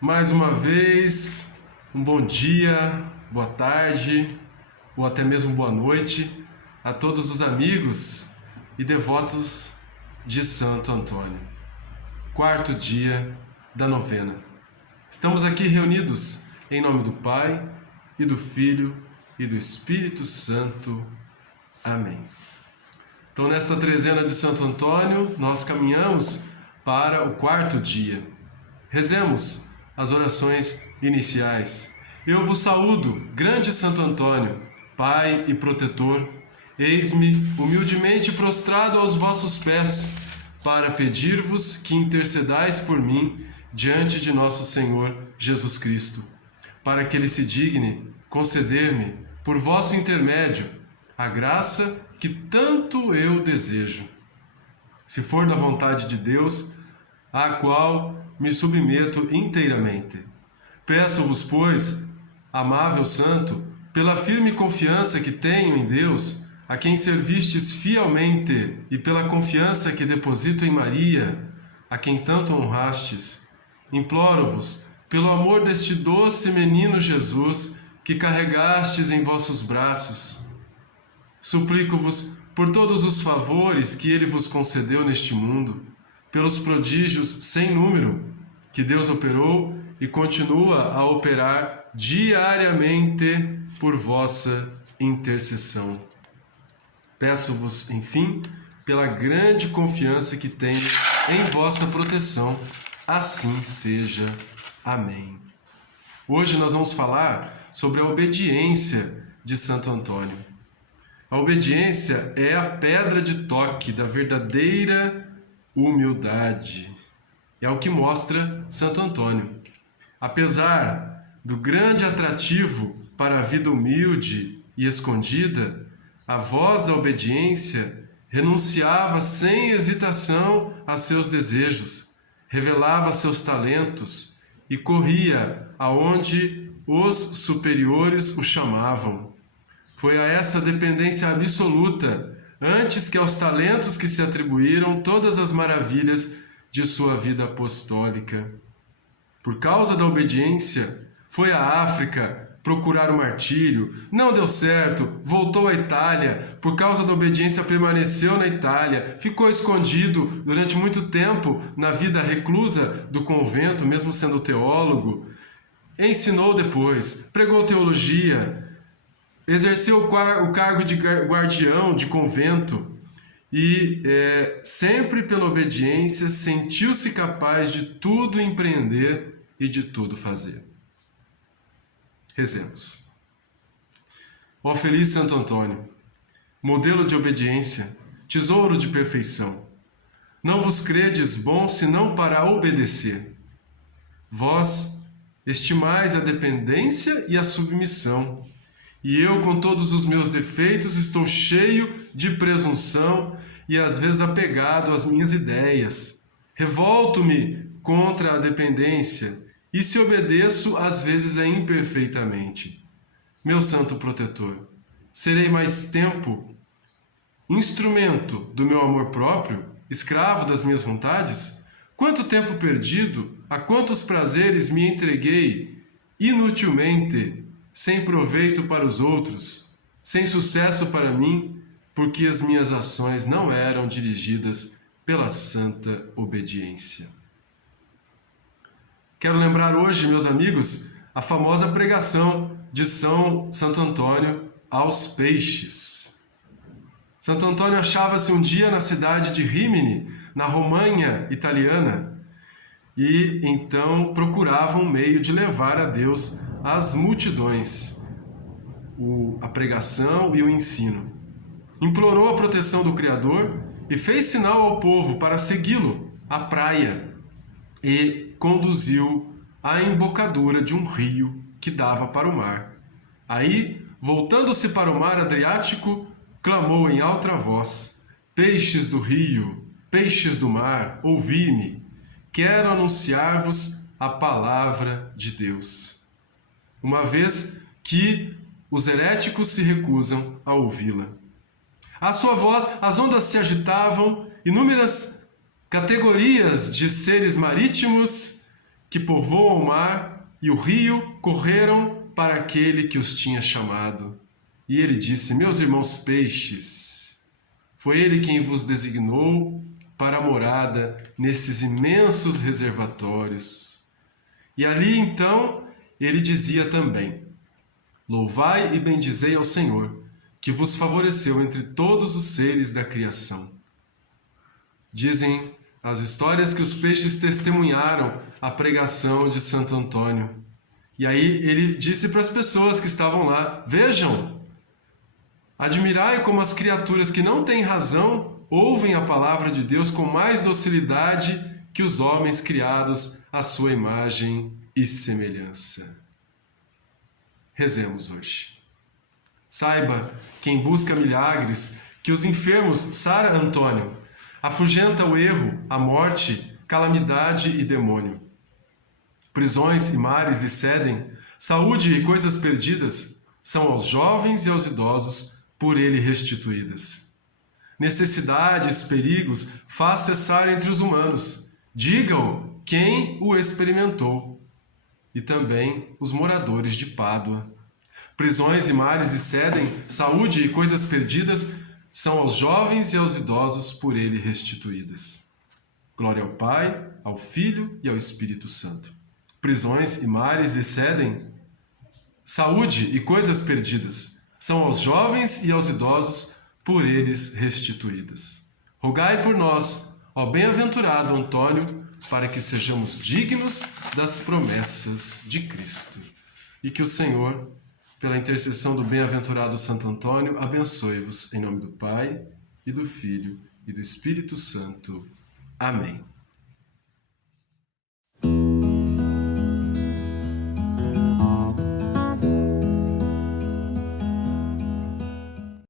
Mais uma vez, um bom dia, boa tarde ou até mesmo boa noite a todos os amigos e devotos de Santo Antônio. Quarto dia da novena. Estamos aqui reunidos em nome do Pai e do Filho e do Espírito Santo. Amém. Então, nesta trezena de Santo Antônio, nós caminhamos para o quarto dia. Rezemos as orações iniciais. Eu vos saúdo, grande Santo Antônio, Pai e protetor. Eis-me humildemente prostrado aos vossos pés, para pedir-vos que intercedais por mim diante de nosso Senhor Jesus Cristo, para que Ele se digne conceder-me, por vosso intermédio, a graça que tanto eu desejo. Se for da vontade de Deus, à qual me submeto inteiramente. Peço-vos, pois, amável Santo, pela firme confiança que tenho em Deus, a quem servistes fielmente, e pela confiança que deposito em Maria, a quem tanto honrastes, imploro-vos, pelo amor deste doce menino Jesus, que carregastes em vossos braços. Suplico-vos por todos os favores que Ele vos concedeu neste mundo, pelos prodígios sem número que Deus operou e continua a operar diariamente por vossa intercessão. Peço-vos, enfim, pela grande confiança que tenho em vossa proteção. Assim seja. Amém. Hoje nós vamos falar sobre a obediência de Santo Antônio. A obediência é a pedra de toque da verdadeira humildade. É o que mostra Santo Antônio. Apesar do grande atrativo para a vida humilde e escondida, a voz da obediência renunciava sem hesitação a seus desejos, revelava seus talentos e corria aonde os superiores o chamavam. Foi a essa dependência absoluta, antes que aos talentos que se atribuíram todas as maravilhas de sua vida apostólica. Por causa da obediência, foi à África procurar o martírio, não deu certo, voltou à Itália, por causa da obediência permaneceu na Itália, ficou escondido durante muito tempo na vida reclusa do convento, mesmo sendo teólogo, ensinou depois, pregou teologia, exerceu o cargo de guardião de convento e, sempre pela obediência, sentiu-se capaz de tudo empreender e de tudo fazer. Rezemos. Ó feliz Santo Antônio, modelo de obediência, tesouro de perfeição, não vos credes bom senão para obedecer. Vós estimais a dependência e a submissão, e eu, com todos os meus defeitos, estou cheio de presunção e às vezes apegado às minhas ideias. Revolto-me contra a dependência e, se obedeço, às vezes é imperfeitamente. Meu santo protetor, serei mais tempo instrumento do meu amor próprio, escravo das minhas vontades? Quanto tempo perdido, a quantos prazeres me entreguei inutilmente, sem proveito para os outros, sem sucesso para mim, porque as minhas ações não eram dirigidas pela santa obediência. Quero lembrar hoje, meus amigos, a famosa pregação de Santo Antônio aos peixes. Santo Antônio achava-se um dia na cidade de Rímini, na Romanha italiana, e então procurava um meio de levar a Deus às multidões, a pregação e o ensino. Implorou a proteção do Criador e fez sinal ao povo para segui-lo à praia e conduziu à embocadura de um rio que dava para o mar. Aí, voltando-se para o mar Adriático, clamou em alta voz: peixes do rio, peixes do mar, ouvi-me. Quero anunciar-vos a palavra de Deus. Uma vez que os heréticos se recusam a ouvi-la. À sua voz, as ondas se agitavam, inúmeras categorias de seres marítimos que povoam o mar e o rio correram para aquele que os tinha chamado. E ele disse: meus irmãos peixes, foi ele quem vos designou para a morada nesses imensos reservatórios. E ali então ele dizia também: louvai e bendizei ao Senhor, que vos favoreceu entre todos os seres da criação. Dizem as histórias que os peixes testemunharam a pregação de Santo Antônio. E aí ele disse para as pessoas que estavam lá: vejam, admirai como as criaturas que não têm razão ouvem a palavra de Deus com mais docilidade que os homens criados à sua imagem e semelhança. Rezemos hoje. Saiba, quem busca milagres, que os enfermos sara Antônio, afugenta o erro, a morte, calamidade e demônio. Prisões e mares lhe cedem, saúde e coisas perdidas são aos jovens e aos idosos por ele restituídas. Necessidades, perigos, faz cessar entre os humanos. Diga-o quem o experimentou. E também os moradores de Pádua. Prisões e mares lhe cedem, saúde e coisas perdidas são aos jovens e aos idosos por ele restituídas. Glória ao Pai, ao Filho e ao Espírito Santo. Prisões e mares lhe cedem, saúde e coisas perdidas são aos jovens e aos idosos por eles restituídas. Rogai por nós, ó bem-aventurado Antônio, para que sejamos dignos das promessas de Cristo. E que o Senhor, pela intercessão do bem-aventurado Santo Antônio, abençoe-vos em nome do Pai, e do Filho, e do Espírito Santo. Amém.